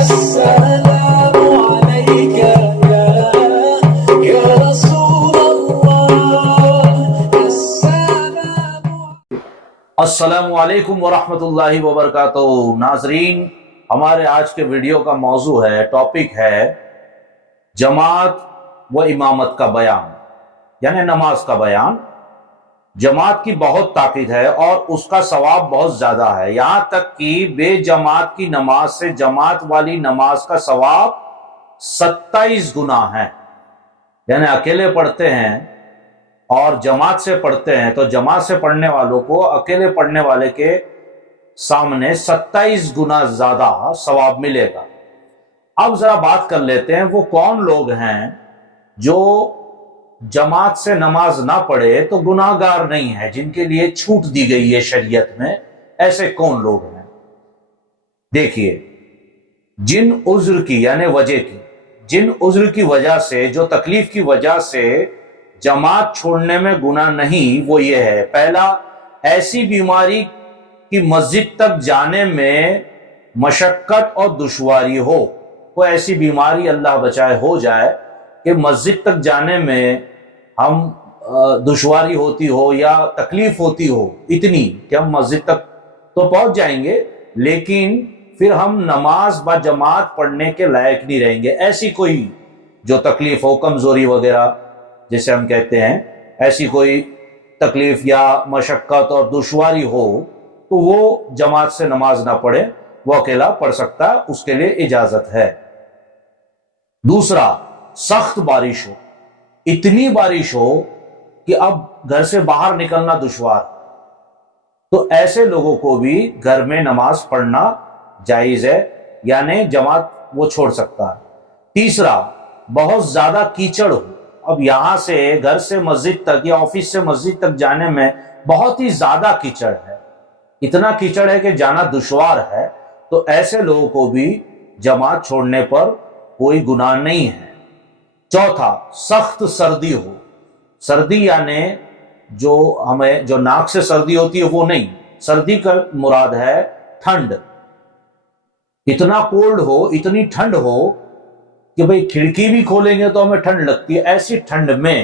السلام عليك يا رسول الله السلام علیکم ورحمۃ اللہ وبرکاتہ۔ ناظرین، ہمارے آج کے ویڈیو کا موضوع ہے، ٹاپک ہے جماعت و امامت کا بیان، یعنی نماز کا بیان۔ جماعت کی بہت طاقت ہے اور اس کا ثواب بہت زیادہ ہے، یہاں تک کہ بے جماعت کی نماز سے جماعت والی نماز کا ثواب 27 گنا ہے۔ یعنی اکیلے پڑھتے ہیں اور جماعت سے پڑھتے ہیں تو جماعت سے پڑھنے والوں کو اکیلے پڑھنے والے کے سامنے 27 گنا زیادہ ثواب ملے گا۔ اب ذرا بات کر لیتے ہیں وہ کون لوگ ہیں جو جماعت سے نماز نہ پڑھے تو گناہ گار نہیں ہے، جن کے لیے چھوٹ دی گئی ہے شریعت میں۔ ایسے کون لوگ ہیں؟ دیکھیے، جن عذر کی یعنی وجہ کی، جن عذر کی وجہ سے، جو تکلیف کی وجہ سے جماعت چھوڑنے میں گناہ نہیں، وہ یہ ہے: پہلا، ایسی بیماری کی مسجد تک جانے میں مشقت اور دشواری ہو۔ کوئی ایسی بیماری اللہ بچائے ہو جائے کہ مسجد تک جانے میں ہم دشواری ہوتی ہو یا تکلیف ہوتی ہو اتنی کہ ہم مسجد تک تو پہنچ جائیں گے لیکن پھر ہم نماز با جماعت پڑھنے کے لائق نہیں رہیں گے۔ ایسی کوئی جو تکلیف ہو، کمزوری وغیرہ جیسے ہم کہتے ہیں، ایسی کوئی تکلیف یا مشقت اور دشواری ہو تو وہ جماعت سے نماز نہ پڑھے، وہ اکیلا پڑھ سکتا ہے، اس کے لیے اجازت ہے۔ دوسرا، سخت بارش ہو، اتنی بارش ہو کہ اب گھر سے باہر نکلنا دشوار، تو ایسے لوگوں کو بھی گھر میں نماز پڑھنا جائز ہے، یعنی جماعت وہ چھوڑ سکتا ہے۔ تیسرا، بہت زیادہ کیچڑ ہو، اب یہاں سے گھر سے مسجد تک یا آفس سے مسجد تک جانے میں بہت ہی زیادہ کیچڑ ہے، اتنا کیچڑ ہے کہ جانا دشوار ہے، تو ایسے لوگوں کو بھی جماعت چھوڑنے پر کوئی گناہ نہیں ہے۔ چوتھا، سخت سردی ہو، سردی یعنی جو ناک سے سردی ہوتی ہے وہ نہیں، سردی کا مراد ہے ٹھنڈ، اتنا کولڈ ہو، اتنی ٹھنڈ ہو کہ بھئی کھڑکی بھی کھولیں گے تو ہمیں ٹھنڈ لگتی ہے، ایسی ٹھنڈ میں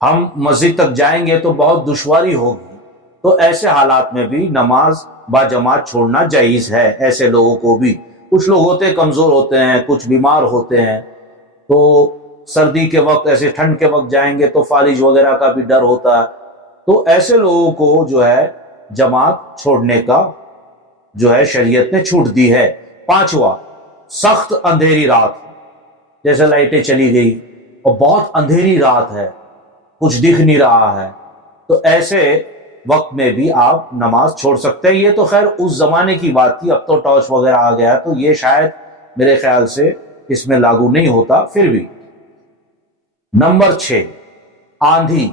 ہم مسجد تک جائیں گے تو بہت دشواری ہوگی، تو ایسے حالات میں بھی نماز با جماعت چھوڑنا جائز ہے ایسے لوگوں کو بھی۔ کچھ لوگ ہوتے ہیں کمزور ہوتے ہیں، کچھ بیمار ہوتے ہیں، تو سردی کے وقت ایسے ٹھنڈ کے وقت جائیں گے تو فالج وغیرہ کا بھی ڈر ہوتا ہے، تو ایسے لوگوں کو جو ہے جماعت چھوڑنے کا جو ہے شریعت نے چھوٹ دی ہے۔ پانچواں، سخت اندھیری رات، جیسے لائٹیں چلی گئی اور بہت اندھیری رات ہے، کچھ دکھ نہیں رہا ہے، تو ایسے وقت میں بھی آپ نماز چھوڑ سکتے ہیں۔ یہ تو خیر اس زمانے کی بات تھی، اب تو ٹارچ وغیرہ آ گیا تو یہ شاید میرے خیال سے اس میں لاگو نہیں ہوتا، پھر بھی۔ نمبر 6، آندھی،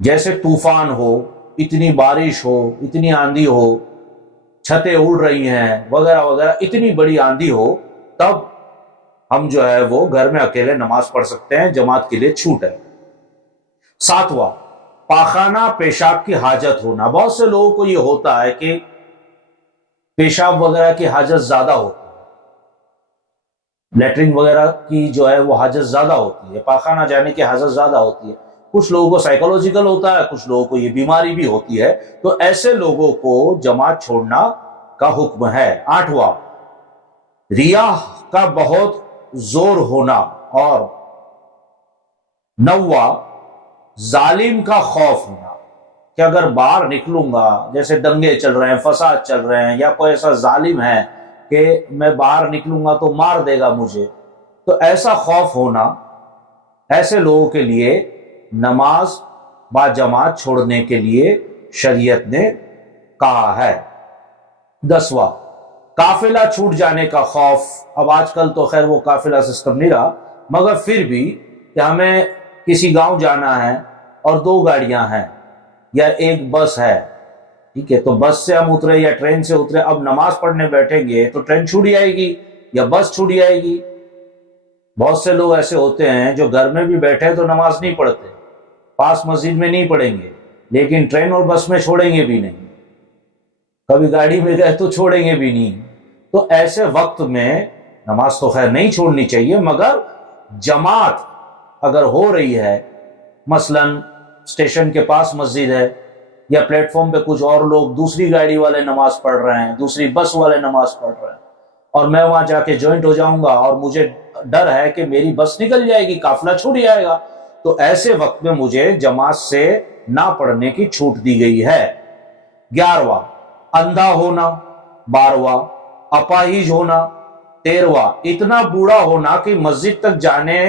جیسے طوفان ہو، اتنی بارش ہو، اتنی آندھی ہو، چھتیں اڑ رہی ہیں وغیرہ وغیرہ، اتنی بڑی آندھی ہو، تب ہم جو ہے وہ گھر میں اکیلے نماز پڑھ سکتے ہیں، جماعت کے لیے چھوٹ ہے۔ ساتواں، پاخانہ پیشاب کی حاجت ہونا، بہت سے لوگوں کو یہ ہوتا ہے کہ پیشاب وغیرہ کی حاجت زیادہ ہوتی ہے، لیٹرنگ وغیرہ کی جو ہے وہ حاجت زیادہ ہوتی ہے، پاخانہ جانے کی حاجت زیادہ ہوتی ہے، کچھ لوگوں کو سائیکولوجیکل ہوتا ہے، کچھ لوگوں کو یہ بیماری بھی ہوتی ہے، تو ایسے لوگوں کو جماعت چھوڑنا کا حکم ہے۔ آٹھواں، ریاح کا بہت زور ہونا، اور نواں، ظالم کا خوف ہونا، کہ اگر باہر نکلوں گا، جیسے دنگے چل رہے ہیں، فساد چل رہے ہیں، یا کوئی ایسا ظالم ہے کہ میں باہر نکلوں گا تو مار دے گا مجھے، تو ایسا خوف ہونا، ایسے لوگوں کے لیے نماز با جماعت چھوڑنے کے لیے شریعت نے کہا ہے۔ 10واں، قافلہ چھوٹ جانے کا خوف، اب آج کل تو خیر وہ قافلہ سسٹم نہیں رہا، مگر پھر بھی کہ ہمیں کسی گاؤں جانا ہے اور 2 گاڑیاں ہیں یا ایک بس ہے، ٹھیک ہے، تو بس سے ہم اترے یا ٹرین سے اترے، اب نماز پڑھنے بیٹھیں گے تو ٹرین چھوٹ جائے گی یا بس چھوٹ جائے گی۔ بہت سے لوگ ایسے ہوتے ہیں جو گھر میں بھی بیٹھے تو نماز نہیں پڑھتے، پاس مسجد میں نہیں پڑھیں گے، لیکن ٹرین اور بس میں چھوڑیں گے بھی نہیں، کبھی گاڑی میں گئے تو چھوڑیں گے بھی نہیں، تو ایسے وقت میں نماز تو خیر نہیں چھوڑنی چاہیے، مگر جماعت اگر ہو رہی ہے، مثلا اسٹیشن کے پاس مسجد ہے یا پلیٹ فارم پہ کچھ اور لوگ دوسری گاڑی والے نماز پڑھ رہے ہیں، دوسری بس والے نماز پڑھ رہے ہیں، اور میں وہاں جا کے جوائنٹ ہو جاؤں گا اور مجھے ڈر ہے کہ میری بس نکل جائے گی، قافلہ چھوٹ جائے گا، تو ایسے وقت میں مجھے جماعت سے نہ پڑھنے کی چھوٹ دی گئی ہے۔ 11واں اندھا ہونا، 12واں اپاہج ہونا، 13واں اتنا بوڑھا ہونا کہ مسجد تک جانے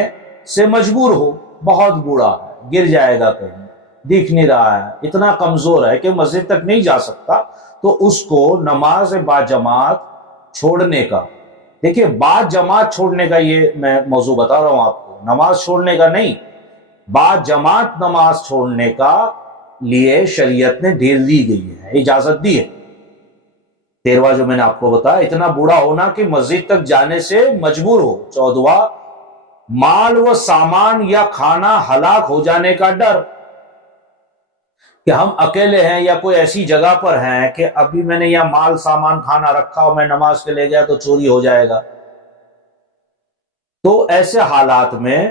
سے مجبور ہو، بہت بوڑھا ہے، گر جائے گا کہیں، دیکھ نہیں رہا ہے، اتنا کمزور ہے کہ مسجد تک نہیں جا سکتا، تو اس کو نماز با جماعت چھوڑنے کا، دیکھیے با جماعت چھوڑنے کا یہ میں موضوع بتا رہا ہوں آپ کو، نماز چھوڑنے کا نہیں، با جماعت نماز چھوڑنے کا لیے شریعت نے ڈھیل دی گئی ہے، اجازت دی ہے۔ 13واں جو میں نے آپ کو بتایا، اتنا بوڑھا ہونا کہ مسجد تک جانے سے مجبور ہو۔ 14واں مال و سامان یا کھانا ہلاک ہو جانے کا ڈر، کہ ہم اکیلے ہیں یا کوئی ایسی جگہ پر ہیں کہ ابھی میں نے یا مال سامان کھانا رکھا اور میں نماز کے لے گیا تو چوری ہو جائے گا، تو ایسے حالات میں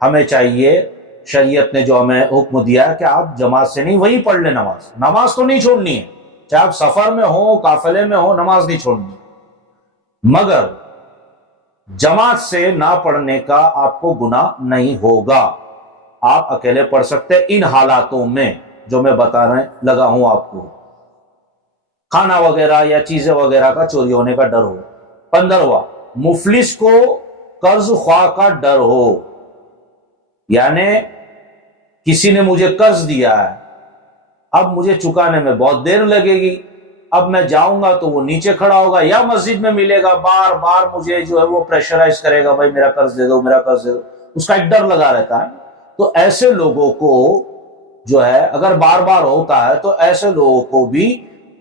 ہمیں چاہیے، شریعت نے جو ہمیں حکم دیا کہ آپ جماعت سے نہیں، وہیں پڑھ لیں نماز، نماز تو نہیں چھوڑنی ہے، چاہے آپ سفر میں ہو، قافلے میں ہو، نماز نہیں چھوڑنی، مگر جماعت سے نہ پڑھنے کا آپ کو گناہ نہیں ہوگا، آپ اکیلے پڑھ سکتے ان حالاتوں میں جو میں بتانے لگا ہوں آپ کو، کھانا وغیرہ یا چیزیں وغیرہ کا چوری ہونے کا ڈر ہو۔ 15واں مفلس کو قرض خواہ کا ڈر ہو، یعنی کسی نے مجھے قرض دیا ہے، اب مجھے چکانے میں بہت دیر لگے گی، اب میں جاؤں گا تو وہ نیچے کھڑا ہوگا یا مسجد میں ملے گا، بار بار مجھے جو ہے وہ پریشرائز کرے گا، بھائی میرا قرض دے دو، میرا قرض دے دو، اس کا ایک ڈر لگا رہتا ہے۔ تو ایسے لوگوں کو جو ہے اگر بار بار ہوتا ہے تو ایسے لوگوں کو بھی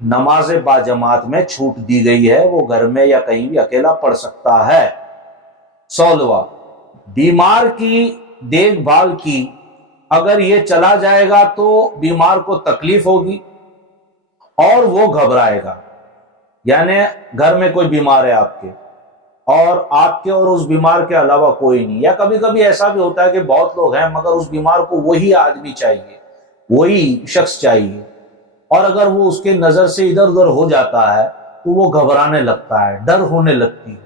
نماز با جماعت میں چھوٹ دی گئی ہے، وہ گھر میں یا کہیں بھی اکیلا پڑھ سکتا ہے۔ 16واں بیمار کی دیکھ بھال کی، اگر یہ چلا جائے گا تو بیمار کو تکلیف ہوگی اور وہ گھبرائے گا، یعنی گھر میں کوئی بیمار ہے آپ کے، اور آپ کے اور اس بیمار کے علاوہ کوئی نہیں، یا کبھی کبھی ایسا بھی ہوتا ہے کہ بہت لوگ ہیں مگر اس بیمار کو وہی آدمی چاہیے، وہی شخص چاہیے، اور اگر وہ اس کے نظر سے ادھر ادھر ہو جاتا ہے تو وہ گھبرانے لگتا ہے، ڈر ہونے لگتی ہے،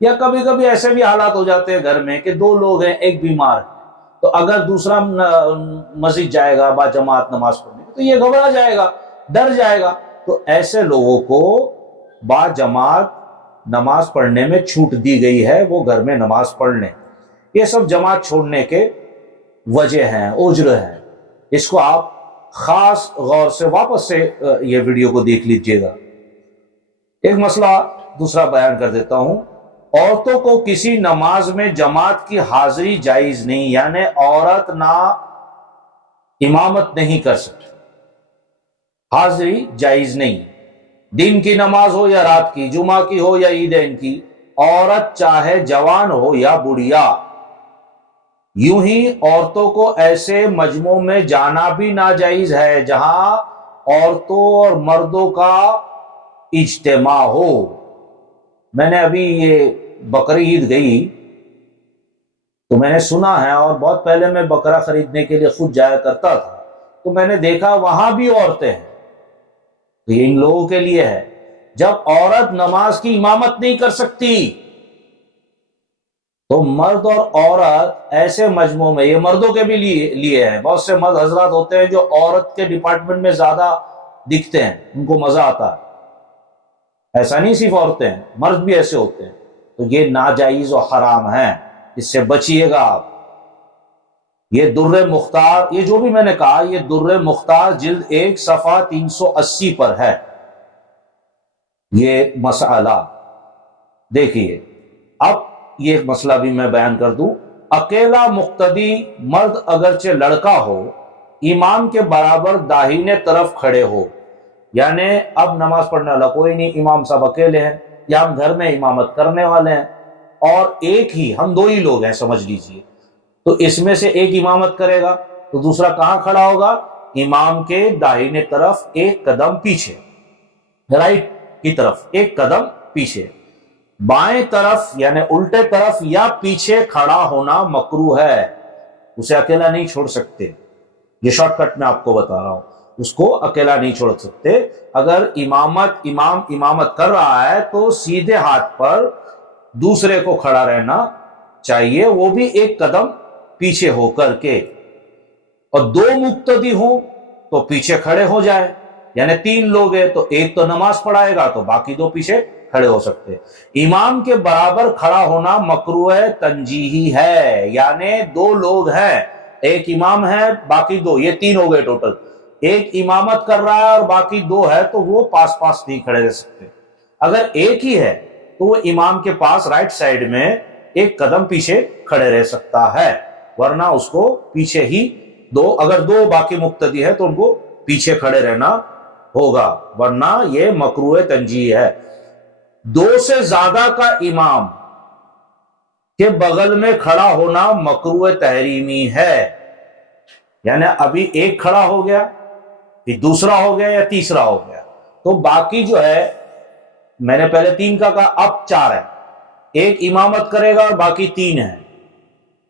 یا کبھی کبھی ایسے بھی حالات ہو جاتے ہیں گھر میں کہ 2 لوگ ہیں، ایک بیمار ہے، تو اگر دوسرا مسجد جائے گا با جماعت نماز پڑھنے تو یہ گھبرا جائے گا، ڈر جائے گا، تو ایسے لوگوں کو با جماعت نماز پڑھنے میں چھوٹ دی گئی ہے، وہ گھر میں نماز پڑھ لیں۔ یہ سب جماعت چھوڑنے کے وجہ ہیں، عذر ہیں، اس کو آپ خاص غور سے واپس سے یہ ویڈیو کو دیکھ لیجئے گا۔ ایک مسئلہ دوسرا بیان کر دیتا ہوں، عورتوں کو کسی نماز میں جماعت کی حاضری جائز نہیں، یعنی عورت نہ امامت نہیں کر سکتی، حاضری جائز نہیں، دن کی نماز ہو یا رات کی، جمعہ کی ہو یا عیدین کی، عورت چاہے جوان ہو یا بڑھیا۔ یوں ہی عورتوں کو ایسے مجمع میں جانا بھی ناجائز ہے جہاں عورتوں اور مردوں کا اجتماع ہو۔ میں نے ابھی یہ بقرہ عید گئی تو میں نے سنا ہے، اور بہت پہلے میں بکرا خریدنے کے لیے خود جایا کرتا تھا، تو میں نے دیکھا وہاں بھی عورتیں ہیں، تو یہ ان لوگوں کے لیے ہے، جب عورت نماز کی امامت نہیں کر سکتی تو مرد اور عورت ایسے مجموعوں میں، یہ مردوں کے بھی لیے ہے، بہت سے مرد حضرات ہوتے ہیں جو عورت کے ڈپارٹمنٹ میں زیادہ دکھتے ہیں، ان کو مزہ آتا ہے، ایسا نہیں صرف عورتیں ہیں، مرد بھی ایسے ہوتے ہیں، تو یہ ناجائز و حرام ہے، اس سے بچیے گا آپ۔ یہ در مختار، یہ جو بھی میں نے کہا، یہ در مختار جلد 1 صفحہ 380 پر ہے یہ مسئلہ۔ دیکھیے اب یہ ایک مسئلہ بھی میں بیان کر دوں، اکیلا مقتدی مرد اگرچہ لڑکا ہو، امام کے برابر داہنے طرف کھڑے ہو، یعنی اب نماز پڑھنے والا کوئی نہیں، امام صاحب اکیلے ہیں، یا ہم گھر میں امامت کرنے والے ہیں، اور ایک ہی ہم 2 ہی لوگ ہیں سمجھ لیجئے، تو اس میں سے ایک امامت کرے گا تو دوسرا کہاں کھڑا ہوگا؟ امام کے داہنے طرف 1 قدم پیچھے، رائٹ کی طرف 1 قدم پیچھے۔ بائیں طرف یعنی الٹے طرف یا پیچھے کھڑا ہونا مکروہ ہے، اسے اکیلا نہیں چھوڑ سکتے، یہ شارٹ کٹ میں آپ کو بتا رہا ہوں، اس کو اکیلا نہیں چھوڑ سکتے۔ اگر امام امامت کر رہا ہے تو سیدھے ہاتھ پر دوسرے کو کھڑا رہنا چاہیے، وہ بھی ایک قدم پیچھے ہو کر کے، اور دو مقتدی ہوں تو پیچھے کھڑے ہو جائے، یعنی 3 لوگ ہیں تو ایک تو نماز پڑھائے گا تو باقی 2 پیچھے کھڑے ہو سکتے۔ امام کے برابر کھڑا ہونا مکروہ تنجیہی ہے، یعنی 2 لوگ ہیں، ایک امام ہے باقی 2، یہ 3 ہو گئے ٹوٹل، ایک امامت کر رہا ہے اور باقی 2 ہے تو وہ پاس پاس نہیں کھڑے رہ سکتے۔ اگر ایک ہی ہے تو وہ امام کے پاس رائٹ سائڈ میں ایک قدم پیچھے کھڑے رہ سکتا ہے، ورنہ اس کو پیچھے ہی اگر 2 باقی مقتدی ہے تو ان کو پیچھے کھڑے رہنا ہوگا، ورنہ یہ مکروہ تنجیہ ہے۔ 2 سے زیادہ کا امام کے بغل میں کھڑا ہونا مکروہ تحریمی ہے، یعنی ابھی ایک کھڑا ہو گیا پھر دوسرا ہو گیا یا تیسرا ہو گیا تو باقی جو ہے، میں نے پہلے 3 کا کہا، اب 4 ہے، ایک امامت کرے گا اور باقی 3 ہیں،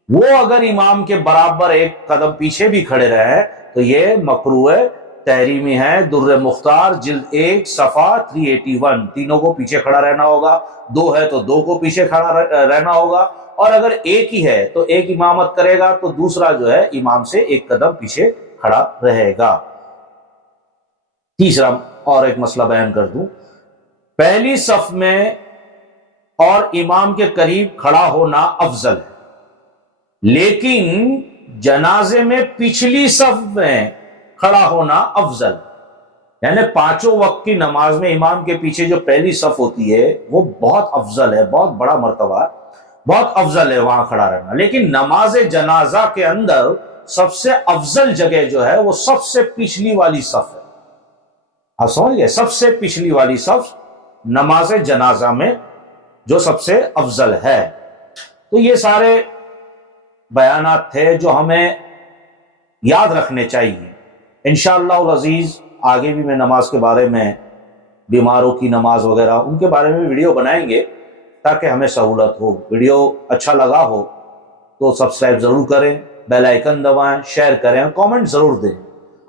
وہ اگر امام کے برابر ایک قدم پیچھے بھی کھڑے رہے تو یہ مکروہ تحریمی ہے۔ در مختار جلد 1 صفحہ 381، تینوں کو پیچھے کھڑا رہنا ہوگا، 2 ہے تو 2 کو پیچھے کھڑا رہنا ہوگا، اور اگر ایک ہی ہے تو ایک امامت کرے گا تو دوسرا جو ہے امام سے ایک قدم پیچھے کھڑا رہے گا۔ تیسرا اور ایک مسئلہ بیان کر دوں، پہلی صف میں اور امام کے قریب کھڑا ہونا افضل ہے، لیکن جنازے میں پچھلی صف میں کھڑا ہونا افضل، یعنی 5 وقت کی نماز میں امام کے پیچھے جو پہلی صف ہوتی ہے وہ بہت افضل ہے، بہت بڑا مرتبہ، بہت افضل ہے وہاں کھڑا رہنا، لیکن نماز جنازہ کے اندر سب سے افضل جگہ جو ہے وہ سب سے پچھلی والی صف ہے۔ آپ سمجھ گئے، سب سے پچھلی والی صف نماز جنازہ میں جو سب سے افضل ہے۔ تو یہ سارے بیانات تھے جو ہمیں یاد رکھنے چاہیے۔ انشاءاللہ العزیز آگے بھی میں نماز کے بارے میں، بیماروں کی نماز وغیرہ ان کے بارے میں ویڈیو بنائیں گے تاکہ ہمیں سہولت ہو۔ ویڈیو اچھا لگا ہو تو سبسکرائب ضرور کریں، بیل آئیکن دبائیں، شیئر کریں، کامنٹ ضرور دیں،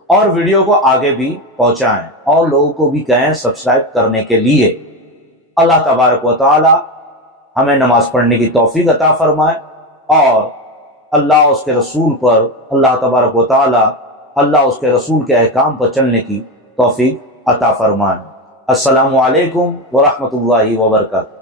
اور ویڈیو کو آگے بھی پہنچائیں اور لوگوں کو بھی کہیں سبسکرائب کرنے کے لیے۔ اللہ تبارک و تعالی ہمیں نماز پڑھنے کی توفیق عطا فرمائے، اور اللہ اس کے رسول پر، اللہ تبارک و تعالی اللہ اس کے رسول کے احکام پر چلنے کی توفیق عطا فرمائے۔ السلام علیکم ورحمۃ اللہ وبرکاتہ۔